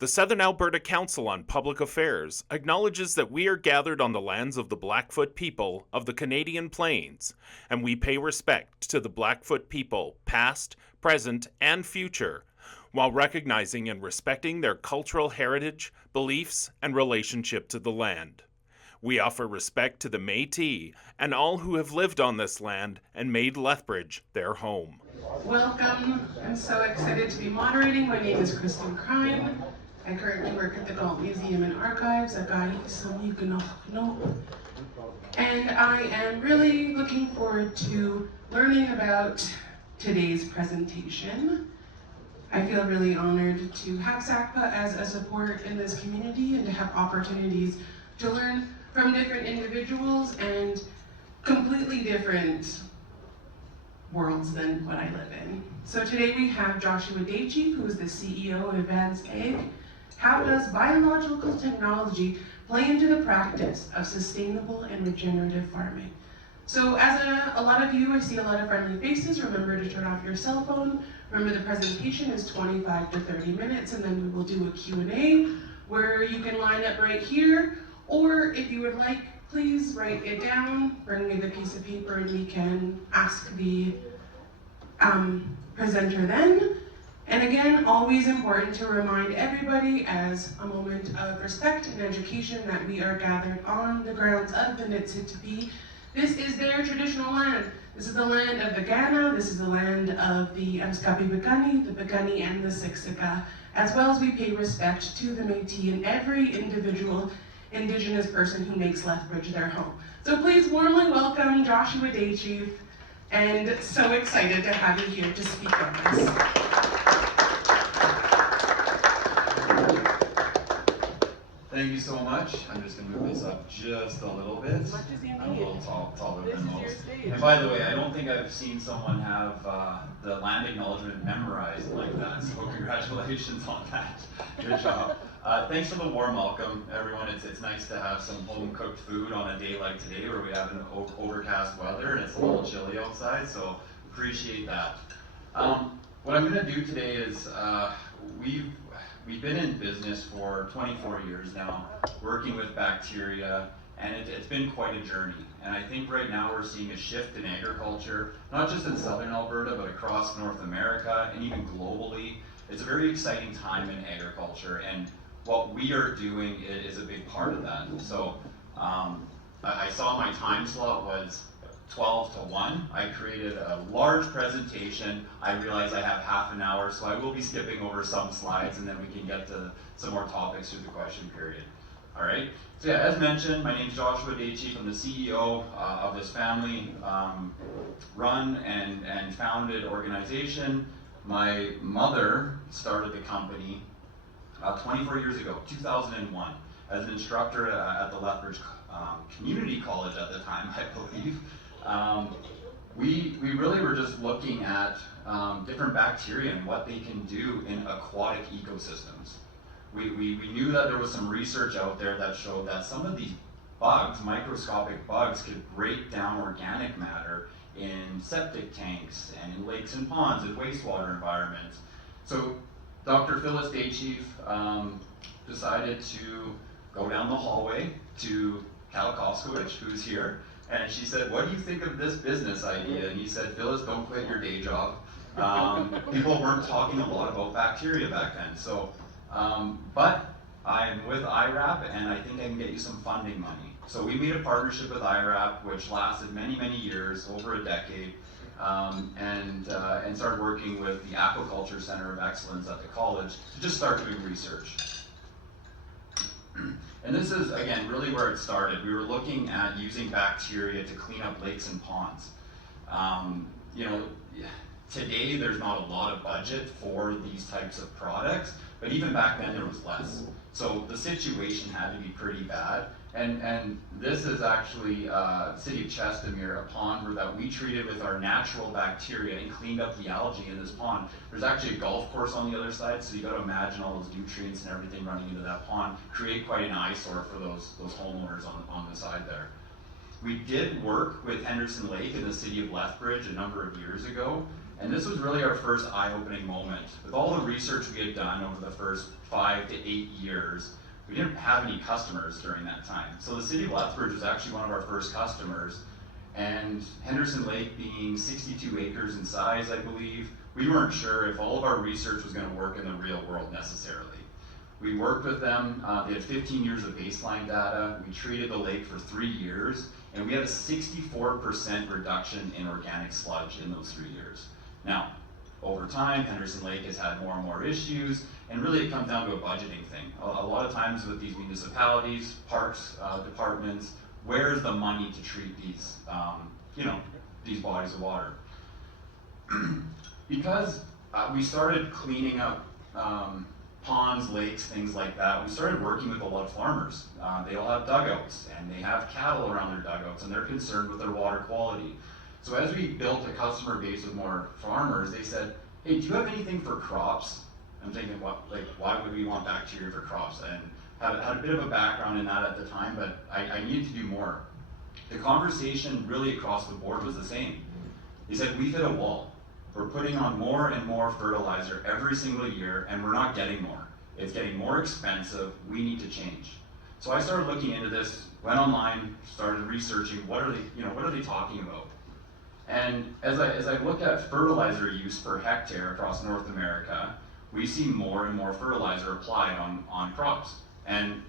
The Southern Alberta Council on Public Affairs acknowledges that we are gathered on the lands of the Blackfoot people of the Canadian Plains, and we pay respect to the Blackfoot people, past, present, and future, while recognizing and respecting their cultural heritage, beliefs, and relationship to the land. We offer respect to the Métis and all who have lived on this land and made Lethbridge their home. Welcome. I'm so excited to be moderating. My name is Kristen Crine. I currently work at the Galt Museum and Archives at and I am really looking forward to learning about today's presentation. I feel really honored to have SACPA as a support in this community and to have opportunities to learn from different individuals and completely different worlds than what I live in. So today we have Joshua Daychief, who is the CEO of Advanced Ag. How does biological technology play into the practice of sustainable and regenerative farming? So as a lot of you, I see a lot of friendly faces. Remember to turn off your cell phone. Remember the presentation is 25 to 30 minutes, and then we will do a Q&A where you can line up right here, or if you would like, please write it down, bring me the piece of paper, and we can ask the presenter then. And again, always important to remind everybody as a moment of respect and education that we are gathered on the grounds of the Niitsitapi. This is their traditional land. This is the land of the Gana, this is the land of the Amskapi Bikani, the Bikani, and the Siksika, as well as we pay respect to the Métis and every individual Indigenous person who makes Lethbridge their home. So please warmly welcome Joshua Daychief, and so excited to have you here to speak on this. Thank you so much. I'm just going to move this up just a little bit. As much as you need. I'm a little taller This than is most. your stage. And by the way, I don't think I've seen someone have the land acknowledgement memorized like that, so congratulations on that. Good job. Thanks for the warm welcome, everyone. It's nice to have some home-cooked food on a day like today where we have an overcast weather and it's a little chilly outside, so appreciate that. What I'm going to do today is we've been in business for 24 years now, working with bacteria, and it's been quite a journey. And I think right now we're seeing a shift in agriculture, not just in southern Alberta, but across North America and even globally. It's a very exciting time in agriculture, and what we are doing is a big part of that. So I saw my time slot was 12 to 1. I created a large presentation. I realize I have half an hour, so I will be skipping over some slides, and then we can get to some more topics through the question period. All right, so yeah, as mentioned, my name is Joshua Daychief. I'm the CEO of this family run and founded organization. My mother started the company 24 years ago, 2001, as an instructor at the Lethbridge Community College at the time, I believe. We really were just looking at different bacteria and what they can do in aquatic ecosystems. We knew that there was some research out there that showed that some of these bugs, microscopic bugs, could break down organic matter in septic tanks and in lakes and ponds and wastewater environments. So Dr. Phyllis Daychief decided to go down the hallway to Cal Koskowich, who's here, and she said, "What do you think of this business idea?" And he said, "Phyllis, don't quit your day job." People weren't talking a lot about bacteria back then. So, but I'm with IRAP, and I think I can get you some funding money. So we made a partnership with IRAP, which lasted many, many years, over a decade, and started working with the Aquaculture Center of Excellence at the college to just start doing research. And this is, again, really where it started. We were looking at using bacteria to clean up lakes and ponds. You know, today there's not a lot of budget for these types of products, but even back then there was less. So the situation had to be pretty bad. And this is actually City of Chestermere, a pond that we treated with our natural bacteria and cleaned up the algae in this pond. There's actually a golf course on the other side, so you got to imagine all those nutrients and everything running into that pond create quite an eyesore for those homeowners on the side there. We did work with Henderson Lake in the city of Lethbridge a number of years ago, And this was really our first eye-opening moment. With all the research we had done over the first 5 to 8 years, we didn't have any customers during that time. So the city of Lethbridge was actually one of our first customers, and Henderson Lake being 62 acres in size, I believe, we weren't sure if all of our research was going to work in the real world necessarily. We worked with them, they had 15 years of baseline data, we treated the lake for 3 years, and we had a 64% reduction in organic sludge in those 3 years. Now, over time, Henderson Lake has had more and more issues, and really it comes down to a budgeting thing. A lot of times with these municipalities, parks, departments, where's the money to treat these, these bodies of water? Because we started cleaning up ponds, lakes, things like that, we started working with a lot of farmers. They all have dugouts, and they have cattle around their dugouts, and they're concerned with their water quality. So as we built a customer base with more farmers, they said, hey, do you have anything for crops? I'm thinking, why would we want bacteria for crops? And had a bit of a background in that at the time, but I needed to do more. The conversation really across the board was the same. They said, we've hit a wall. We're putting on more and more fertilizer every single year, and we're not getting more. It's getting more expensive. We need to change. So I started looking into this, went online, started researching what are they talking about? And as I look at fertilizer use per hectare across North America, we see more and more fertilizer applied on crops. And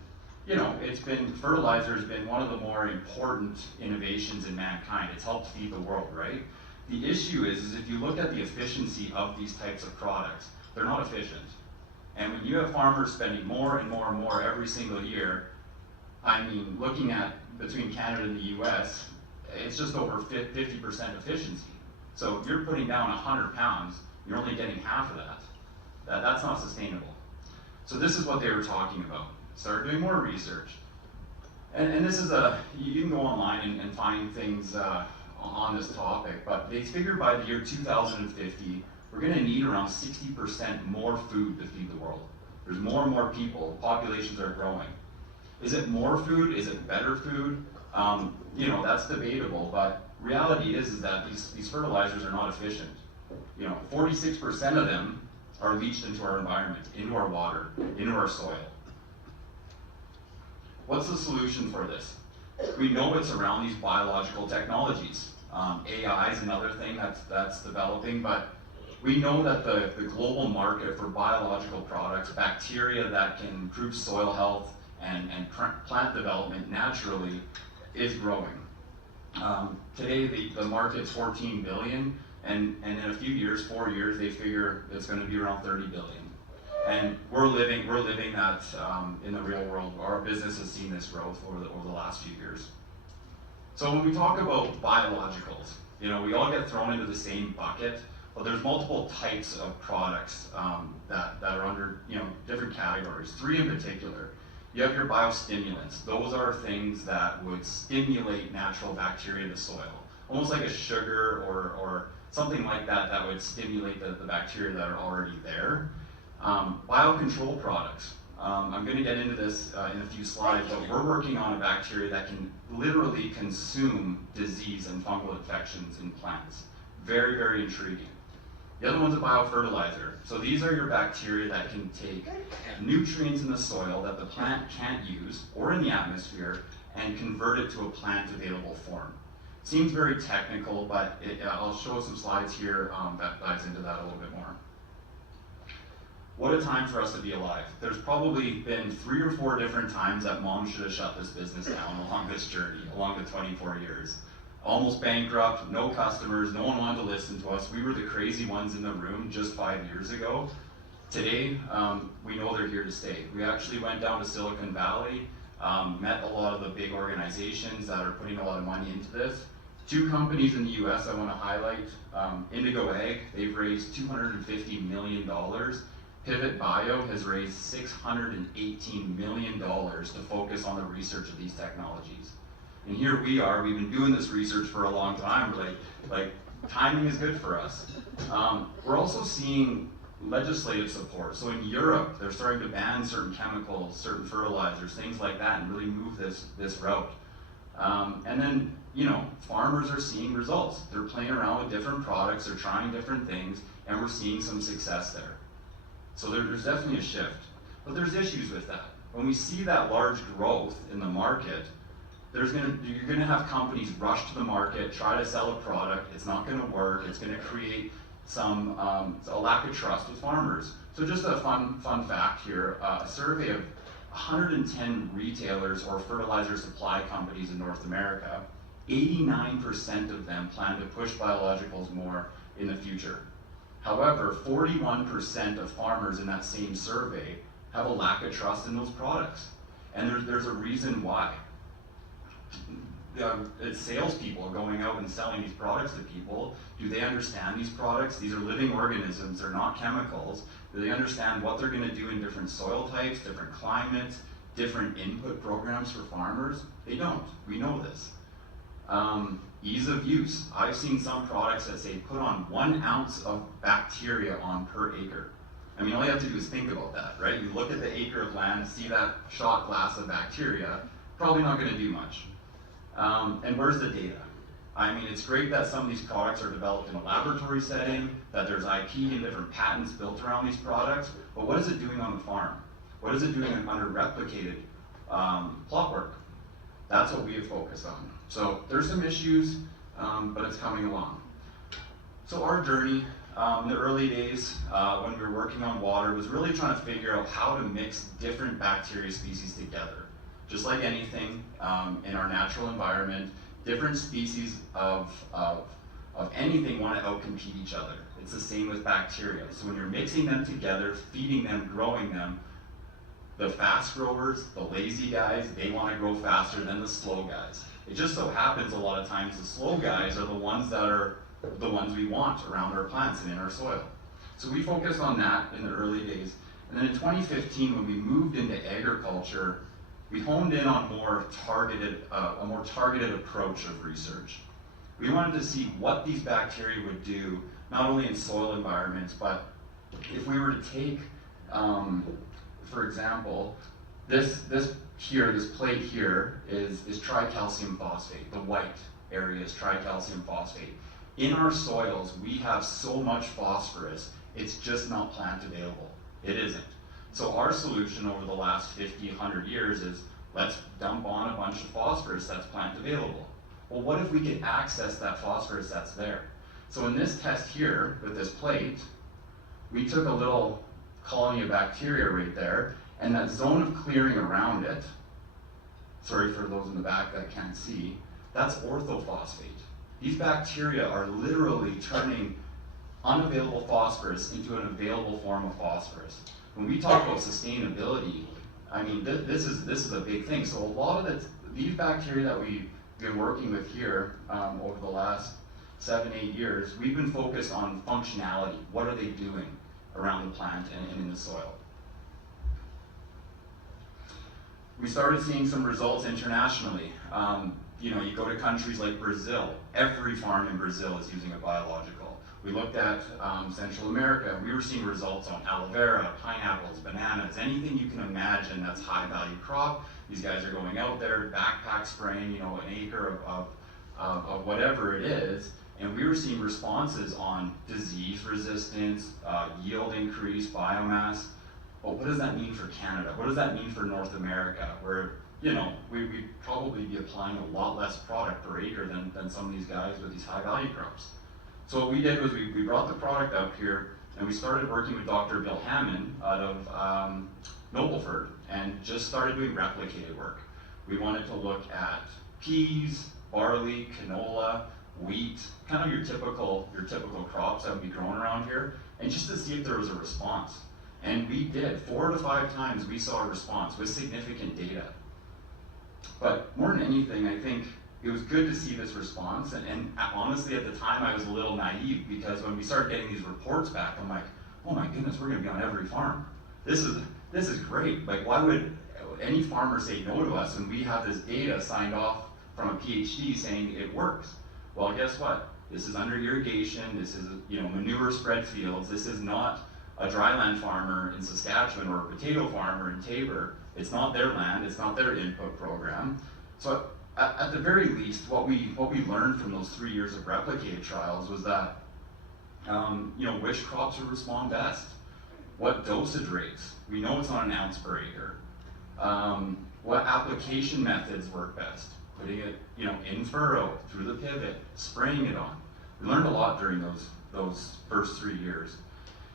fertilizer has been one of the more important innovations in mankind. It's helped feed the world, right? The issue is if you look at the efficiency of these types of products, they're not efficient. And when you have farmers spending more and more and more every single year, I mean, looking at between Canada and the US, it's just over 50% efficiency. So if you're putting down 100 pounds, you're only getting half of that. That's not sustainable. So this is what they were talking about. Started doing more research. And this is you can go online and find things on this topic, but they figured by the year 2050, we're going to need around 60% more food to feed the world. There's more and more people, populations are growing. Is it more food? Is it better food? That's debatable, but reality is that these fertilizers are not efficient. 46% of them are leached into our environment, into our water, into our soil. What's the solution for this? We know it's around these biological technologies. AI is another thing that's developing, but we know that the global market for biological products, bacteria that can improve soil health and plant development naturally, is growing. Today the market's 14 billion, and in a few years, 4 years, they figure it's going to be around 30 billion. And we're living that in the real world. Our business has seen this growth over the last few years. So when we talk about biologicals, we all get thrown into the same bucket, but there's multiple types of products that are under different categories. 3 in particular. You have your biostimulants. Those are things that would stimulate natural bacteria in the soil, almost like a sugar or something like that would stimulate the bacteria that are already there. Biocontrol products. I'm going to get into this in a few slides, but we're working on a bacteria that can literally consume disease and fungal infections in plants. Very, very intriguing. The other one's a biofertilizer. So these are your bacteria that can take nutrients in the soil that the plant can't use or in the atmosphere and convert it to a plant available form. Seems very technical, but I'll show some slides here that dives into that a little bit more. What a time for us to be alive. There's probably been 3 or 4 different times that mom should have shut this business down along this journey, along the 24 years. Almost bankrupt, no customers, no one wanted to listen to us. We were the crazy ones in the room just 5 years ago. Today, we know they're here to stay. We actually went down to Silicon Valley, met a lot of the big organizations that are putting a lot of money into this. 2 companies in the US I want to highlight. Indigo Ag, they've raised $250 million. Pivot Bio has raised $618 million to focus on the research of these technologies. And here we are, we've been doing this research for a long time. We're like timing is good for us. We're also seeing legislative support. So in Europe, they're starting to ban certain chemicals, certain fertilizers, things like that, and really move this route. And then, farmers are seeing results. They're playing around with different products, they're trying different things, and we're seeing some success there. So there's definitely a shift. But there's issues with that. When we see that large growth in the market, you're gonna have companies rush to the market, try to sell a product, it's not gonna work, it's gonna create a lack of trust with farmers. So just a fun fact here, a survey of 110 retailers or fertilizer supply companies in North America, 89% of them plan to push biologicals more in the future. However, 41% of farmers in that same survey have a lack of trust in those products. And there's a reason why. It's salespeople going out and selling these products to people. Do they understand these products? These are living organisms, they're not chemicals. Do they understand what they're gonna do in different soil types, different climates, different input programs for farmers? They don't, we know this. Ease of use. I've seen some products that say put on 1 ounce of bacteria on per acre. I mean, all you have to do is think about that, right? You look at the acre of land, see that shot glass of bacteria, probably not gonna do much. And where's the data? I mean, it's great that some of these products are developed in a laboratory setting, that there's IP and different patents built around these products, but what is it doing on the farm? What is it doing under replicated plot work? That's what we have focused on. So there's some issues, but it's coming along. So our journey in the early days when we were working on water was really trying to figure out how to mix different bacteria species together. Just like anything in our natural environment, different species of anything want to outcompete each other. It's the same with bacteria. So when you're mixing them together, feeding them, growing them, the fast growers, the lazy guys, they want to grow faster than the slow guys. It just so happens a lot of times the slow guys are the ones that are the ones we want around our plants and in our soil. So we focused on that in the early days. And then in 2015, when we moved into agriculture, we honed in on a more targeted approach of research. We wanted to see what these bacteria would do, not only in soil environments, but if we were to take, for example, this plate here is tricalcium phosphate. The white area is tricalcium phosphate. In our soils, we have so much phosphorus, it's just not plant available. It isn't. So our solution over the last 50, 100 years is let's dump on a bunch of phosphorus that's plant available. Well, what if we could access that phosphorus that's there? So in this test here with this plate, we took a little colony of bacteria right there, and that zone of clearing around it, sorry for those in the back that can't see, that's orthophosphate. These bacteria are literally turning unavailable phosphorus into an available form of phosphorus. When we talk about sustainability, I mean, this is a big thing. So a lot of these bacteria that we've been working with here over the last 7-8 years, we've been focused on functionality. What are they doing around the plant and in the soil? We started seeing some results internationally. You go to countries like Brazil. Every farm in Brazil is using a biological. We looked at Central America. We were seeing results on aloe vera, pineapples, bananas, anything you can imagine that's high value crop. These guys are going out there, backpack spraying, an acre of whatever it is, and we were seeing responses on disease resistance, yield increase, biomass. But what does that mean for Canada? What does that mean for North America, where we'd probably be applying a lot less product per acre than some of these guys with these high value crops. So what we did was we brought the product up here and we started working with Dr. Bill Hammond out of Nobleford and just started doing replicated work. We wanted to look at peas, barley, canola, wheat, kind of your typical crops that would be grown around here, and just to see if there was a response. And we did. 4 to 5 times we saw a response with significant data. But more than anything, I think it was good to see this response, and honestly at the time I was a little naive, because when we started getting these reports back, I'm like, oh my goodness, we're gonna be on every farm. This is great. Like, why would any farmer say no to us when we have this data signed off from a PhD saying it works? Well, guess what? This is under irrigation, this is manure spread fields, this is not a dryland farmer in Saskatchewan or a potato farmer in Tabor. It's not their land, it's not their input program. So at the very least, what we learned from those 3 years of replicated trials was that, which crops would respond best, what dosage rates. We know it's not an ounce per acre. What application methods work best, putting it, in furrow, through the pivot, spraying it on. We learned a lot during those first 3 years.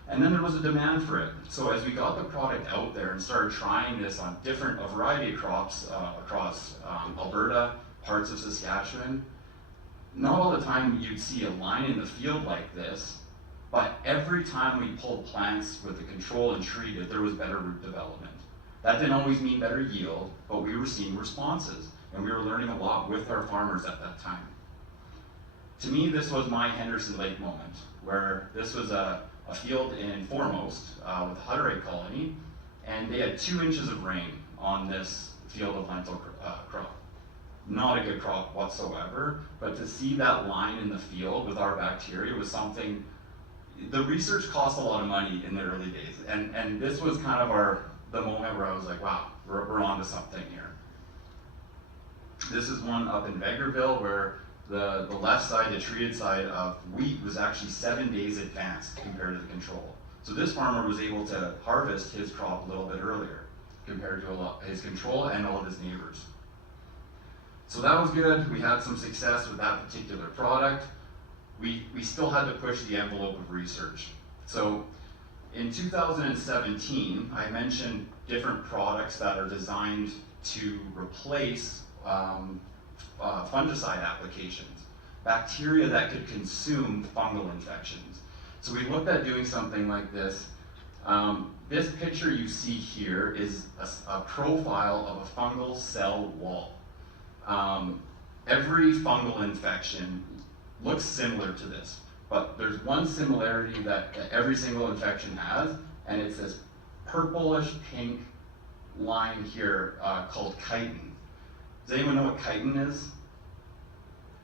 And then there was a demand for it. So as we got the product out there and started trying this on a variety of crops across Alberta, parts of Saskatchewan, not all the time you'd see a line in the field like this, but every time we pulled plants with the control and treated, there was better root development. That didn't always mean better yield, but we were seeing responses, and we were learning a lot with our farmers at that time. To me, this was my Henderson Lake moment, where this was a field in Foremost with a Hutterite colony, and they had 2 inches of rain on this field of lentil crop. Not a good crop whatsoever, but to see that line in the field with our bacteria was something. The research cost a lot of money in the early days, and this was kind of the moment where I was like, wow, we're onto something here. This is one up in Vegreville where the left side, the treated side of wheat, was actually 7 days advanced compared to the control. So this farmer was able to harvest his crop a little bit earlier compared to his control and all of his neighbors. So that was good. We had some success with that particular product. We still had to push the envelope of research. So in 2017, I mentioned different products that are designed to replace fungicide applications, bacteria that could consume fungal infections. So we looked at doing something like this. This picture you see here is a profile of a fungal cell wall. Every fungal infection looks similar to this, but there's one similarity that every single infection has, and it's this purplish pink line here called chitin. Does anyone know what chitin is?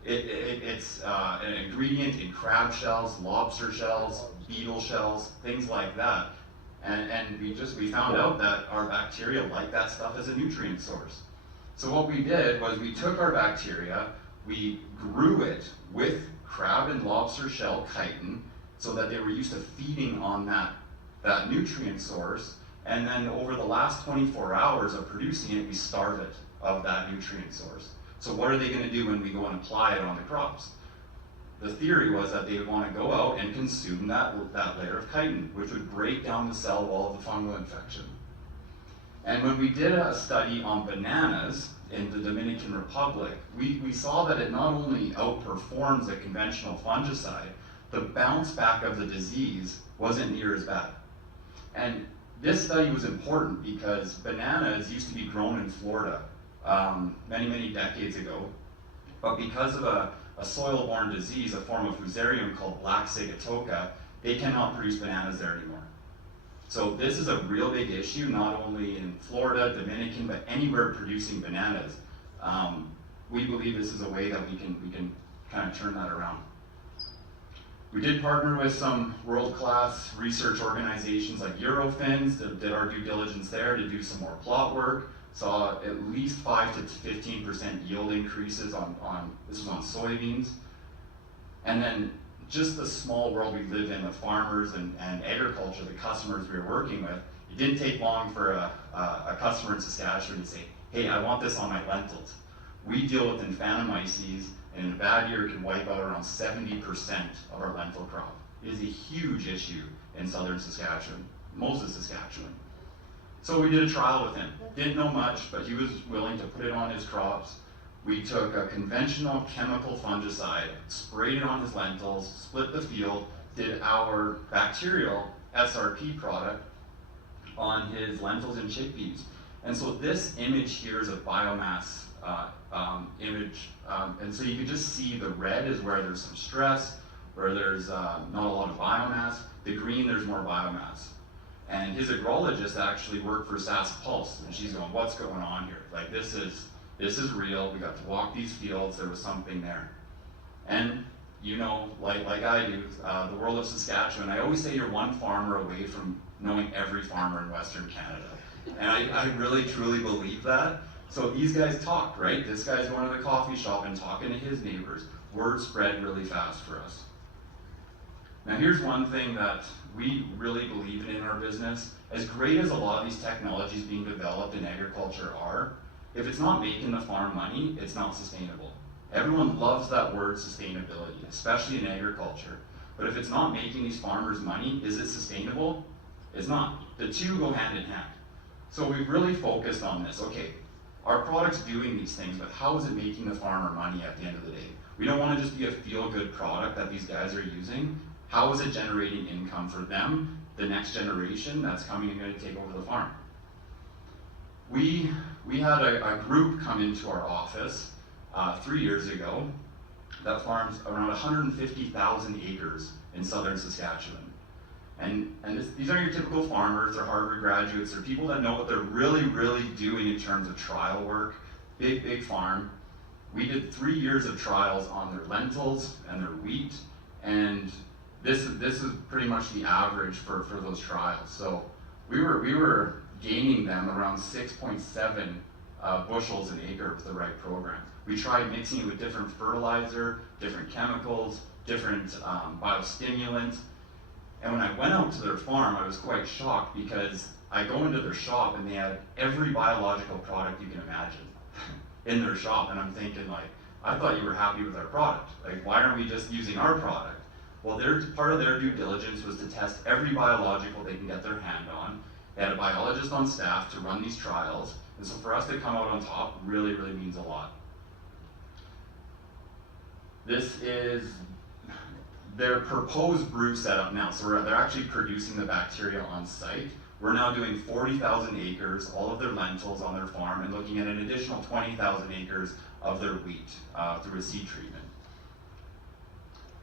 It's an ingredient in crab shells, lobster shells, beetle shells, things like that. And we found out that our bacteria like that stuff as a nutrient source. So what we did was we took our bacteria, we grew it with crab and lobster shell chitin so that they were used to feeding on that nutrient source, and then over the last 24 hours of producing it, we starve it of that nutrient source. So what are they going to do when we go and apply it on the crops? The theory was that they would want to go out and consume that layer of chitin, which would break down the cell wall of the fungal infection. And when we did a study on bananas in the Dominican Republic, we saw that it not only outperforms a conventional fungicide, the bounce back of the disease wasn't near as bad. And this study was important because bananas used to be grown in Florida many, many decades ago, but because of a soil-borne disease, a form of fusarium called black sigatoka, they cannot produce bananas there anymore. So this is a real big issue, not only in Florida, Dominican, but anywhere producing bananas. We believe this is a way that we can kind of turn that around. We did partner with some world-class research organizations like Eurofins, did our due diligence there to do some more plot work. Saw at least 5 to 15% yield increases this was on soybeans. And then just the small world we live in, the farmers and agriculture, the customers we were working with, it didn't take long for a customer in Saskatchewan to say, hey, I want this on my lentils. We deal with Infanomyces, and in a bad year it can wipe out around 70% of our lentil crop. It is a huge issue in southern Saskatchewan, most of Saskatchewan. So we did a trial with him. Didn't know much, but he was willing to put it on his crops. We took a conventional chemical fungicide, sprayed it on his lentils, split the field, did our bacterial SRP product on his lentils and chickpeas. And so this image here is a biomass image. And so you can just see the red is where there's some stress, where there's not a lot of biomass. The green, there's more biomass. And his agrologist actually worked for SACPA, and she's going, what's going on here? Like, this is real. We got to walk these fields. There was something there. And like I do, the world of Saskatchewan, I always say you're one farmer away from knowing every farmer in Western Canada. And I really, truly believe that. So these guys talked, right? This guy's going to the coffee shop and talking to his neighbors. Word spread really fast for us. Now here's one thing that we really believe in our business. As great as a lot of these technologies being developed in agriculture are, if it's not making the farm money, it's not sustainable. Everyone loves that word sustainability, especially in agriculture. But if it's not making these farmers money, is it sustainable? It's not. The two go hand in hand. So we've really focused on this. Okay, our product's doing these things, but how is it making the farmer money at the end of the day? We don't want to just be a feel-good product that these guys are using. How is it generating income for them, the next generation that's coming and going to take over the farm? We had a group come into our office 3 years ago that farms around 150,000 acres in southern Saskatchewan. And these aren't your typical farmers or Harvard graduates. They're people that know what they're really, really doing in terms of trial work. Big farm. We did 3 years of trials on their lentils and their wheat, and this is pretty much the average for those trials. So we were gaining them around 6.7 bushels an acre with the right program. We tried mixing it with different fertilizer, different chemicals, different biostimulants. And when I went out to their farm, I was quite shocked because I go into their shop and they had every biological product you can imagine in their shop. And I'm thinking, like, I thought you were happy with our product. Like, why aren't we just using our product? Well, part of their due diligence was to test every biological they can get their hand on. They had a biologist on staff to run these trials. And so for us to come out on top really, really means a lot. This is their proposed brew setup now. So they're actually producing the bacteria on site. We're now doing 40,000 acres, all of their lentils on their farm, and looking at an additional 20,000 acres of their wheat through a seed treatment.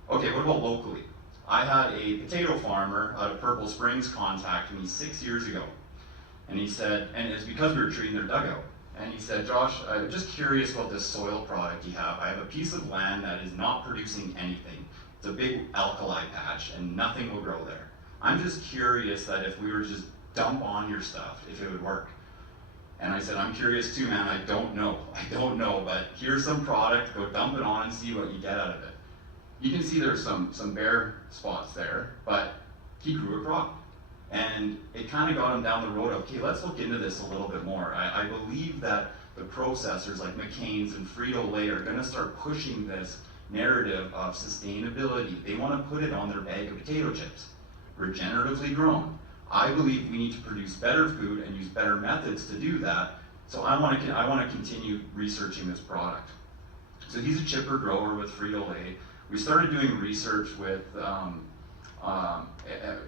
Okay, what about locally? I had a potato farmer out of Purple Springs contact me 6 years ago. And he said, and it's because we were treating their dugout. And he said, Josh, I'm just curious about this soil product you have. I have a piece of land that is not producing anything. It's a big alkali patch and nothing will grow there. I'm just curious that if we were to just dump on your stuff, if it would work. And I said, I'm curious too, man. I don't know, but here's some product, go dump it on and see what you get out of it. You can see there's some bare spots there, but he grew a crop. And it kind of got him down the road of, okay, let's look into this a little bit more. I believe that the processors like McCain's and Frito-Lay are gonna start pushing this narrative of sustainability. They want to put it on their bag of potato chips, regeneratively grown. I believe we need to produce better food and use better methods to do that. So I want to continue researching this product. So he's a chipper grower with Frito-Lay. We started doing research with,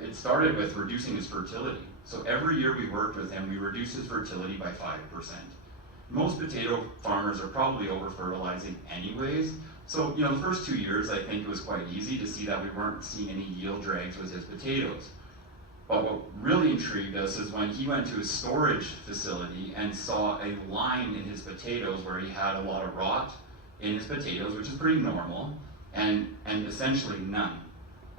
it started with reducing his fertility. So every year we worked with him, we reduced his fertility by 5%. Most potato farmers are probably over fertilizing anyways. So, the first 2 years, I think it was quite easy to see that we weren't seeing any yield drags with his potatoes. But what really intrigued us is when he went to his storage facility and saw a line in his potatoes where he had a lot of rot in his potatoes, which is pretty normal, and essentially none.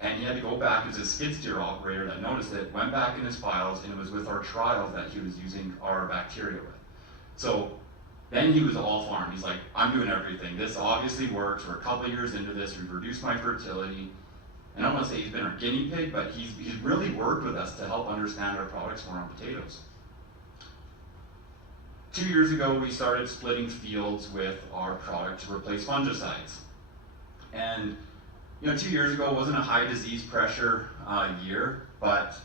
And he had to go back, as a skid steer operator that noticed it, went back in his files, and it was with our trials that he was using our bacteria with. So then he was all farm. He's like, I'm doing everything. This obviously works. We're a couple of years into this. We've reduced my fertility. And I don't want to say he's been our guinea pig, but he's really worked with us to help understand our products more on potatoes. 2 years ago, we started splitting fields with our product to replace fungicides. And 2 years ago wasn't a high disease pressure year, but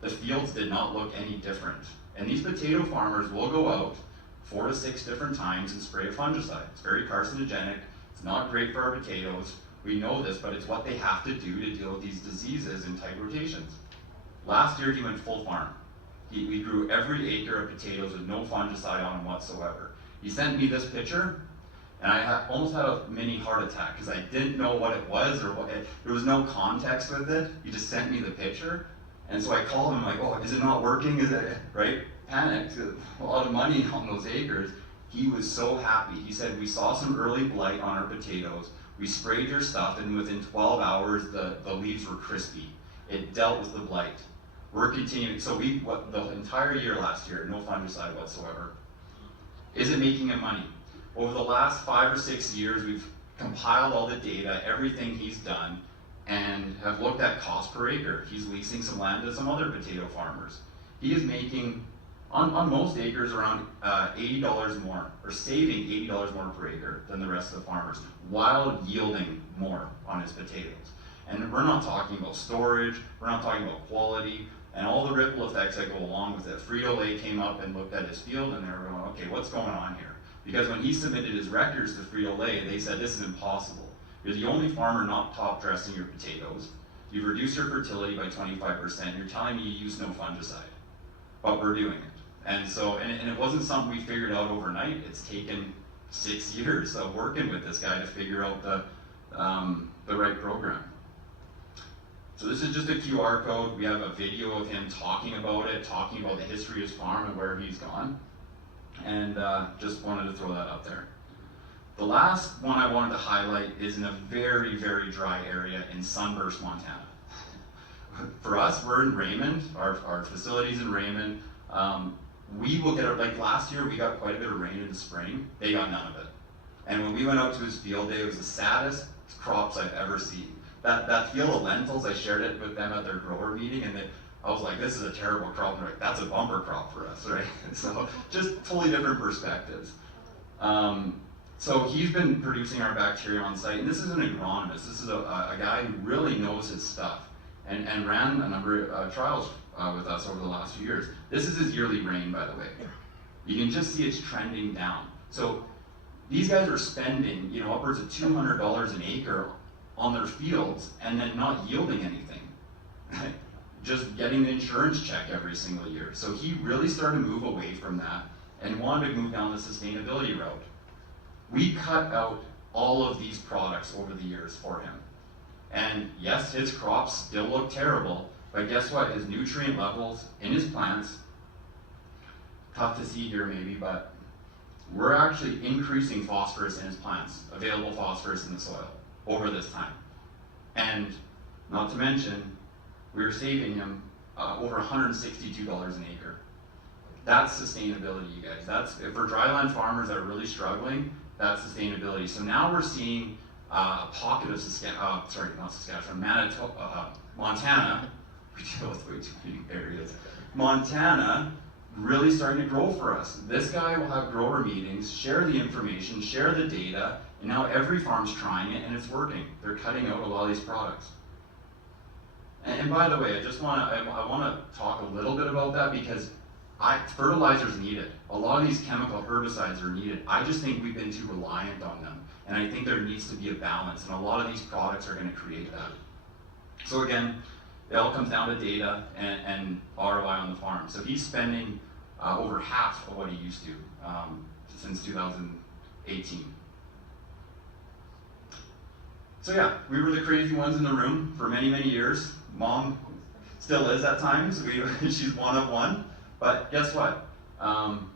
the fields did not look any different. And these potato farmers will go out 4 to 6 different times and spray a fungicide. It's very carcinogenic. It's not great for our potatoes. We know this, but it's what they have to do to deal with these diseases in tight rotations. Last year, he went full farm. We grew every acre of potatoes with no fungicide on them whatsoever. He sent me this picture, and I almost had a mini heart attack because I didn't know what it was or there was no context with it. He just sent me the picture, and so I called him like, oh, is it not working? Is it right? Panicked, a lot of money on those acres. He was so happy. He said, we saw some early blight on our potatoes. We sprayed your stuff, and within 12 hours, the leaves were crispy. It dealt with the blight. We're continuing. So the entire year last year, no fungicide whatsoever. Is it making him money? Over the last 5 or 6 years, we've compiled all the data, everything he's done, and have looked at cost per acre. He's leasing some land to some other potato farmers. He is making, on most acres, around $80 more, or saving $80 more per acre than the rest of the farmers, while yielding more on his potatoes. And we're not talking about storage, we're not talking about quality, and all the ripple effects that go along with it. Frito-Lay came up and looked at his field, and they were going, okay, what's going on here? Because when he submitted his records to Frito-Lay, they said, this is impossible. You're the only farmer not top dressing your potatoes. You've reduced your fertility by 25%. You're telling me you use no fungicide, but we're doing it. And so, and it wasn't something we figured out overnight. It's taken 6 years of working with this guy to figure out the right program. So this is just a QR code. We have a video of him talking about it, talking about the history of his farm and where he's gone. And just wanted to throw that up there. The last one I wanted to highlight is in a very, very dry area in Sunburst, Montana. For us, we're in Raymond, our facility's in Raymond. We will get, like last year, we got quite a bit of rain in the spring. They got none of it. And when we went out to his field day, it was the saddest crops I've ever seen. That field of lentils, I shared it with them at their grower meeting, and I was like, this is a terrible crop. And like, that's a bumper crop for us, right? So just totally different perspectives. So he's been producing our bacteria on site, and this is an agronomist. This is a guy who really knows his stuff, and ran a number of trials with us over the last few years. This is his yearly rain, by the way. You can just see it's trending down. So these guys are spending, upwards of $200 an acre on their fields and then not yielding anything. Just getting an insurance check every single year. So he really started to move away from that and wanted to move down the sustainability route. We cut out all of these products over the years for him. And yes, his crops still look terrible, but guess what? His nutrient levels in his plants, tough to see here maybe, but we're actually increasing phosphorus in his plants, available phosphorus in the soil over this time. And not to mention, we're saving him over $162 an acre. That's sustainability, you guys. That's, for dryland farmers that are really struggling, that's sustainability. So now we're seeing a pocket of Montana, we deal with way too many areas. Montana really starting to grow for us. This guy will have grower meetings, share the information, share the data, and now every farm's trying it and it's working. They're cutting out a lot of these products. And by the way, I want to talk a little bit about that because fertilizer's needed. A lot of these chemical herbicides are needed. I just think we've been too reliant on them. And I think there needs to be a balance, and a lot of these products are going to create that. So again, it all comes down to data and ROI on the farm. So he's spending over half of what he used to since 2018. So yeah, we were the crazy ones in the room for many, many years. Mom still is at times. She's one of one. But guess what?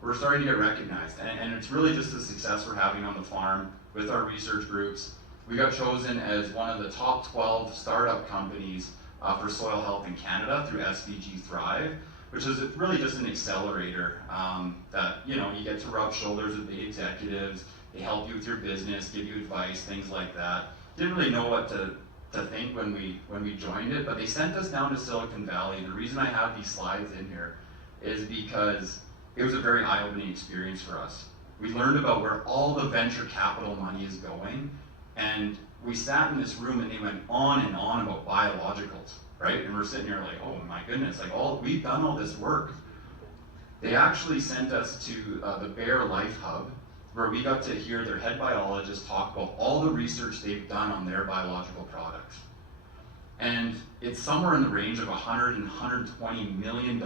We're starting to get recognized, and it's really just the success we're having on the farm with our research groups. We got chosen as one of the top 12 startup companies for soil health in Canada through SVG Thrive, which is really just an accelerator that you get to rub shoulders with the executives. They help you with your business, give you advice, things like that. Didn't really know what to think when we joined it, but they sent us down to Silicon Valley. The reason I have these slides in here is because it was a very eye-opening experience for us. We learned about where all the venture capital money is going, and we sat in this room and they went on and on about biologicals, right? And we're sitting here like, oh my goodness, we've done all this work. They actually sent us to the Bear Life Hub, where we got to hear their head biologist talk about all the research they've done on their biological products. And it's somewhere in the range of $100 and $120 million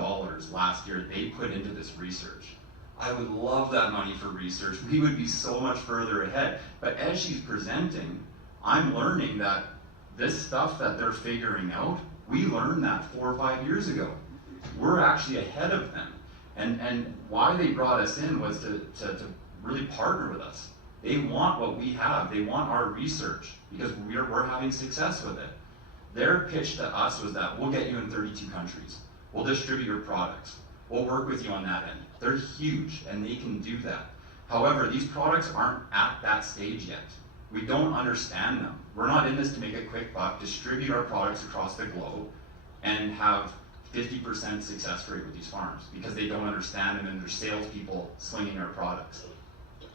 last year they put into this research. I would love that money for research. We would be so much further ahead. But as she's presenting, I'm learning that this stuff that they're figuring out, we learned that 4 or 5 years ago. We're actually ahead of them. And why they brought us in was to really partner with us. They want what we have. They want our research because we're having success with it. Their pitch to us was that we'll get you in 32 countries. We'll distribute your products. We'll work with you on that end. They're huge and they can do that. However, these products aren't at that stage yet. We don't understand them. We're not in this to make a quick buck, distribute our products across the globe, and have 50% success rate with these farms because they don't understand them and they're salespeople slinging our products.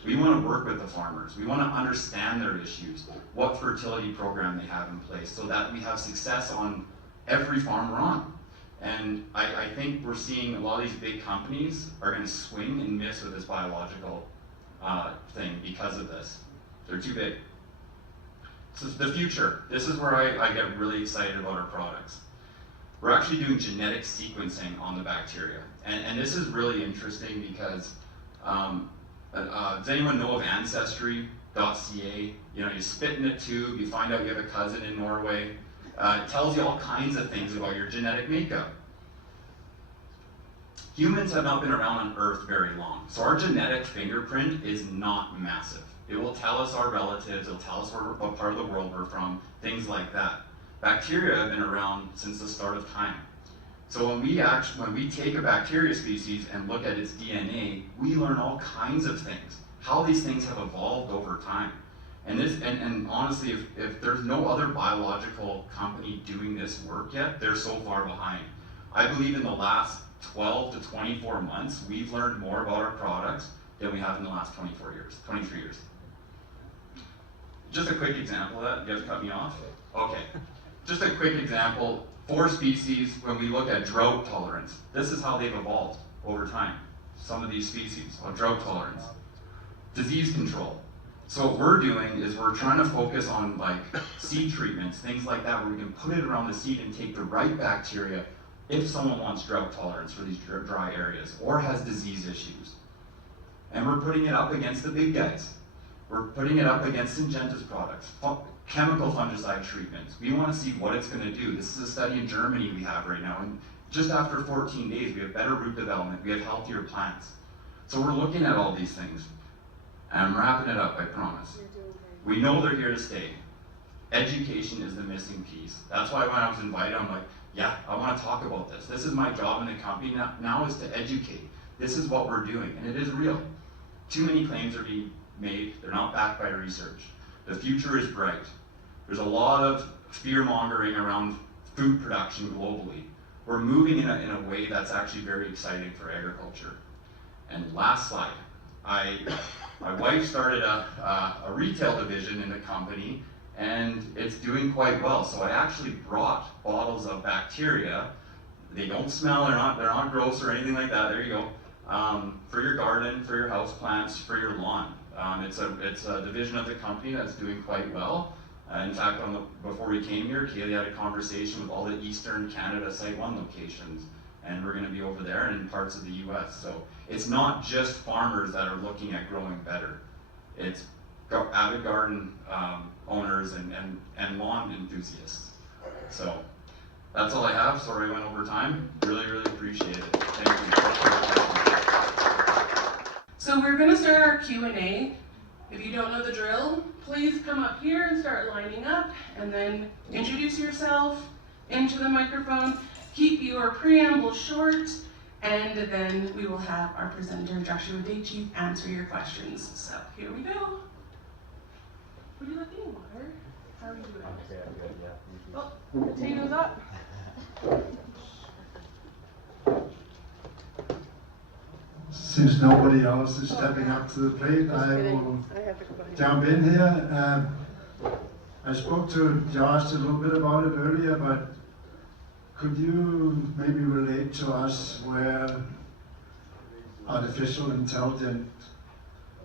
We want to work with the farmers. We want to understand their issues, what fertility program they have in place, so that we have success on every farm we're on. And I think we're seeing a lot of these big companies are going to swing and miss with this biological thing because of this. They're too big. So the future, this is where I get really excited about our products. We're actually doing genetic sequencing on the bacteria. And this is really interesting because does anyone know of Ancestry.ca? You know, you spit in a tube, you find out you have a cousin in Norway. It tells you all kinds of things about your genetic makeup. Humans have not been around on Earth very long, so our genetic fingerprint is not massive. It will tell us our relatives, it'll tell us what part of the world we're from, things like that. Bacteria have been around since the start of time. So when we take a bacteria species and look at its DNA, we learn all kinds of things, how these things have evolved over time. And honestly, if there's no other biological company doing this work yet, they're so far behind. I believe in the last 12 to 24 months, we've learned more about our products than we have in the last 23 years. Just a quick example of that. You have to cut me off? Okay. Just a quick example. 4 species, when we look at drought tolerance, this is how they've evolved over time. Some of these species of drought tolerance. Disease control. So what we're doing is we're trying to focus on like seed treatments, things like that, where we can put it around the seed and take the right bacteria if someone wants drought tolerance for these dry areas or has disease issues. And we're putting it up against the big guys. We're putting it up against Syngenta's products, chemical fungicide treatments. We want to see what it's going to do. This is a study in Germany we have right now, and just after 14 days, we have better root development, we have healthier plants. So we're looking at all these things. And I'm wrapping it up, I promise. We know they're here to stay. Education is the missing piece. That's why when I was invited, I'm like, yeah, I want to talk about this. This is my job in the company now is to educate. This is what we're doing, and it is real. Too many claims are being made. They're not backed by research. The future is bright. There's a lot of fear-mongering around food production globally. We're moving in a way that's actually very exciting for agriculture. And last slide. My wife started a retail division in the company, and it's doing quite well. So I actually brought bottles of bacteria. They don't smell, they're not gross or anything like that. There you go. For your garden, for your house plants, for your lawn. It's a division of the company that's doing quite well. In fact, before we came here, Kaylee had a conversation with all the Eastern Canada Site 1 locations, and we're going to be over there and in parts of the US. So it's not just farmers that are looking at growing better. It's avid garden owners and lawn enthusiasts. So that's all I have. Sorry I went over time. Really, really appreciate it. Thank you. So we're going to start our Q&A. If you don't know the drill, please come up here and start lining up, and then introduce yourself into the microphone. Keep your preamble short, and then we will have our presenter, Joshua Daychief, answer your questions. So here we go. Would you like any water? How are you doing? Okay, I'm good, yeah. Oh, potatoes up. Since nobody else is stepping up to the plate, I will jump in here. I spoke to Josh a little bit about it earlier, but could you maybe relate to us where artificial intelligence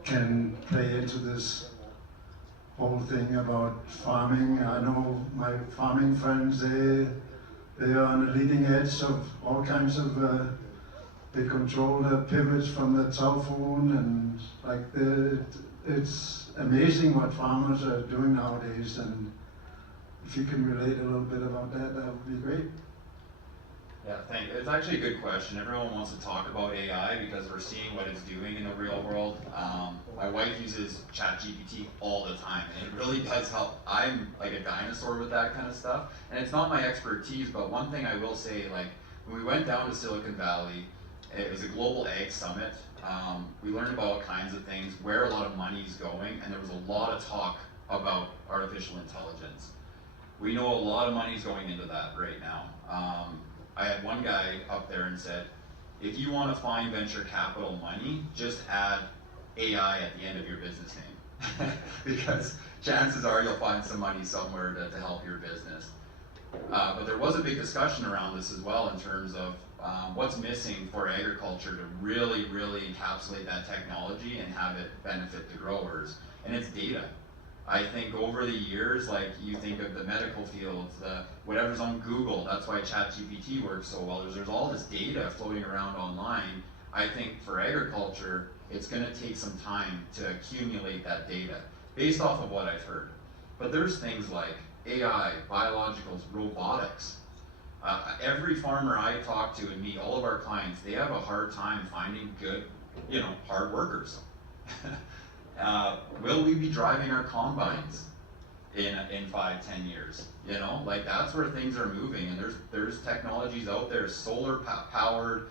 can play into this whole thing about farming? I know my farming friends, they are on the leading edge of all kinds of, they control the pivots from the telephone, and like it's amazing what farmers are doing nowadays. And if you can relate a little bit about that, that would be great. Yeah, thank you. It's actually a good question. Everyone wants to talk about AI because we're seeing what it's doing in the real world. My wife uses ChatGPT all the time, and it really does help. I'm like a dinosaur with that kind of stuff, and it's not my expertise, but one thing I will say, like when we went down to Silicon Valley, it was a global ag summit. We learned about all kinds of things, where a lot of money's going, and there was a lot of talk about artificial intelligence. We know a lot of money's going into that right now. I had one guy up there and said, if you want to find venture capital money, just add AI at the end of your business name. Because chances are you'll find some money somewhere to help your business. But there was a big discussion around this as well in terms of what's missing for agriculture to really, really encapsulate that technology and have it benefit the growers, and it's data. I think over the years, like you think of the medical fields, whatever's on Google, that's why ChatGPT works so well. There's all this data floating around online. I think for agriculture, it's going to take some time to accumulate that data based off of what I've heard. But there's things like AI, biologicals, robotics. Every farmer I talk to and meet, all of our clients, they have a hard time finding good, hard workers. Will we be driving our combines in 5-10 years? Like that's where things are moving, and there's technologies out there, solar powered,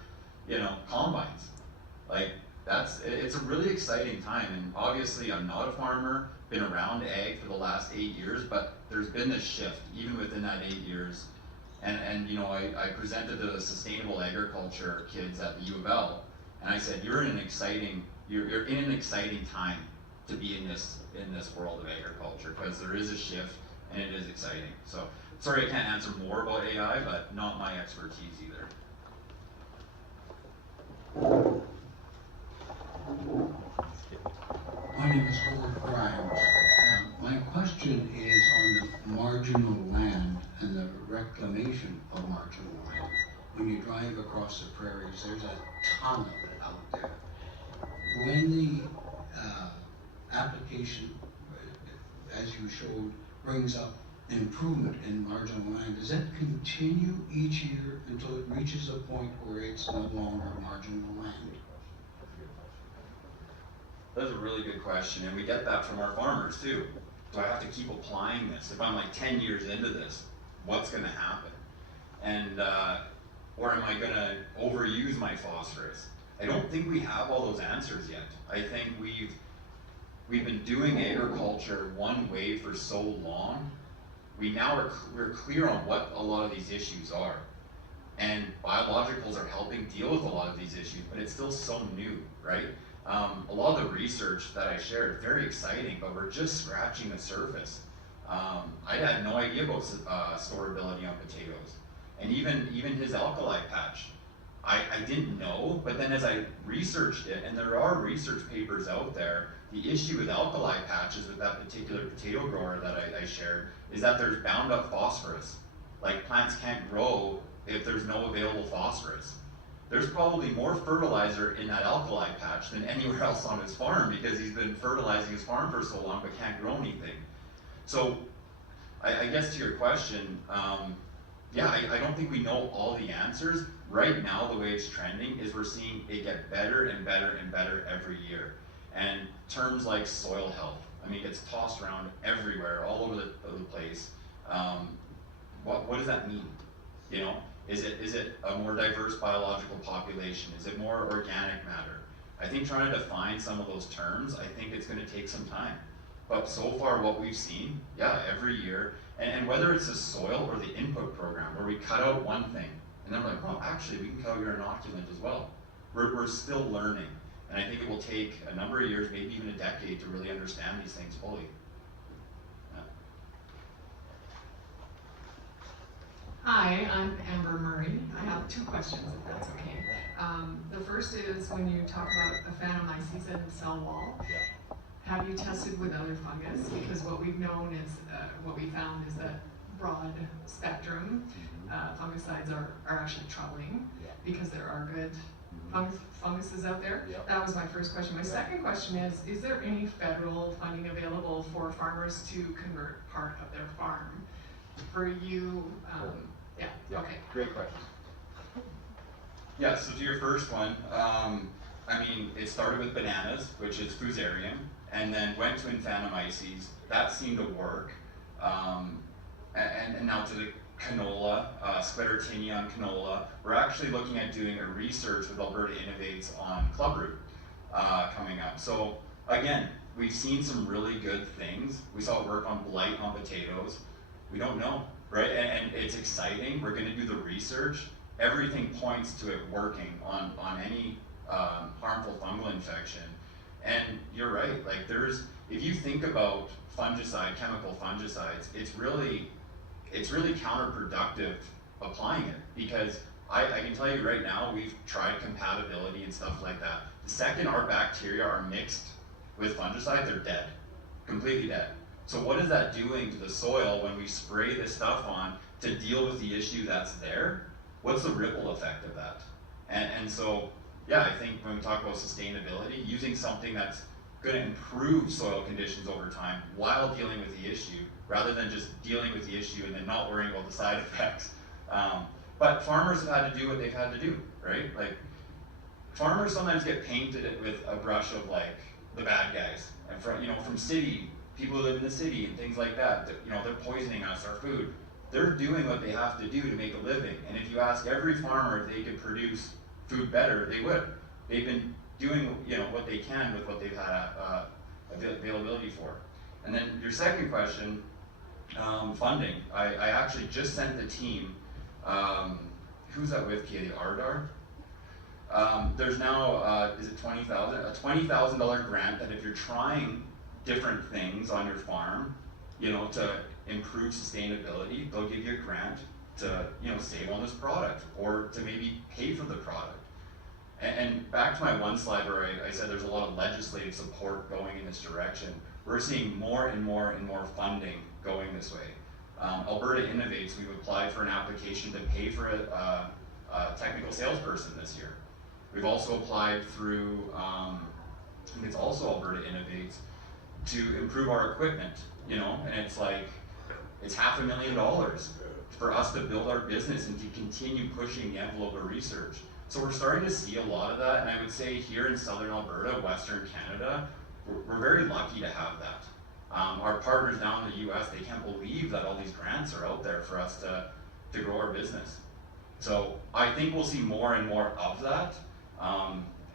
combines. Like it's a really exciting time. And obviously I'm not a farmer, been around ag for the last 8 years, but there's been this shift even within that 8 years. And I presented to the Sustainable Agriculture kids at the U of L, and I said, you're in an exciting time to be in this world of agriculture, because there is a shift and it is exciting. So sorry I can't answer more about AI, but not my expertise either. My name is Gord Grimes. My question is on the marginal land and the reclamation of marginal land. When you drive across the prairies, there's a ton of it out there. When the application, as you showed, brings up improvement in marginal land, does that continue each year until it reaches a point where it's no longer marginal land? That's a really good question, and we get that from our farmers too. Do I have to keep applying this? If I'm like 10 years into this, what's going to happen? And or am I going to overuse my phosphorus? I don't think we have all those answers yet. I think we've been doing agriculture one way for so long. We're clear on what a lot of these issues are, and biologicals are helping deal with a lot of these issues, but it's still so new, right? A lot of the research that I shared, very exciting, but we're just scratching the surface. I had no idea about storability on potatoes, and even his alkali patch. I didn't know, but then as I researched it, and there are research papers out there, the issue with alkali patches with that particular potato grower that I shared is that there's bound up phosphorus. Like plants can't grow if there's no available phosphorus. There's probably more fertilizer in that alkali patch than anywhere else on his farm, because he's been fertilizing his farm for so long but can't grow anything. So I guess to your question, I don't think we know all the answers. Right now, the way it's trending is we're seeing it get better and better and better every year. And terms like soil health, I mean, it's tossed around everywhere, all over the place. What does that mean? Is it a more diverse biological population? Is it more organic matter? I think trying to define some of those terms, I think it's going to take some time. But so far what we've seen, every year, and whether it's the soil or the input program, where we cut out one thing, and then we're like, oh, actually we can cut out your inoculant as well. We're still learning, and I think it will take a number of years, maybe even a decade, to really understand these things fully. Hi, I'm Amber Murray. I have 2 questions, if that's okay. The first is, when you talk about Aphanomyces and cell wall, have you tested with other fungus? Because what we've known is, what we found is that broad spectrum fungicides are actually troubling, because there are good funguses out there. That was my first question. My second question is there any federal funding available for farmers to convert part of their farm? For you, okay. Great question. Yeah, so to your first one, it started with bananas, which is Fusarium, and then went to Aphanomyces. That seemed to work. And now to the canola, Sclerotinia on canola. We're actually looking at doing a research with Alberta Innovates on clubroot. coming up. So again, we've seen some really good things. We saw it work on blight on potatoes. We don't know, right? And it's exciting. We're going to do the research. Everything points to it working on any harmful fungal infection. And you're right, like if you think about chemical fungicides, it's really counterproductive applying it, because I can tell you right now, we've tried compatibility and stuff like that. The second our bacteria are mixed with fungicide, they're dead, completely dead. So what is that doing to the soil when we spray this stuff on to deal with the issue that's there? What's the ripple effect of that? And so, yeah, I think when we talk about sustainability, using something that's going to improve soil conditions over time while dealing with the issue, rather than just dealing with the issue and then not worrying about the side effects. But farmers have had to do what they've had to do, right? Like, farmers sometimes get painted with a brush of like the bad guys, and from city people who live in the city and things like that. They're poisoning us, our food. They're doing what they have to do to make a living. And if you ask every farmer if they could produce food better, they would. They've been doing what they can with what they've had availability for. And then your second question, funding. I actually just sent the team. Who's that with, Katie? Ardar? There's now, is it $20,000? A $20,000 grant that if you're trying different things on your farm, to improve sustainability, they'll give you a grant to, save on this product or to maybe pay for the product. And back to my one slide where I said there's a lot of legislative support going in this direction. We're seeing more and more and more funding going this way. Alberta Innovates, we've applied for an application to pay for a technical salesperson this year. We've also applied through, I think it's also Alberta Innovates, to improve our equipment, and it's $500,000 for us to build our business and to continue pushing the envelope of research. So we're starting to see a lot of that, and I would say here in southern Alberta, western Canada, we're very lucky to have that. Our partners down in the US, they can't believe that all these grants are out there for us to grow our business. So I think we'll see more and more of that.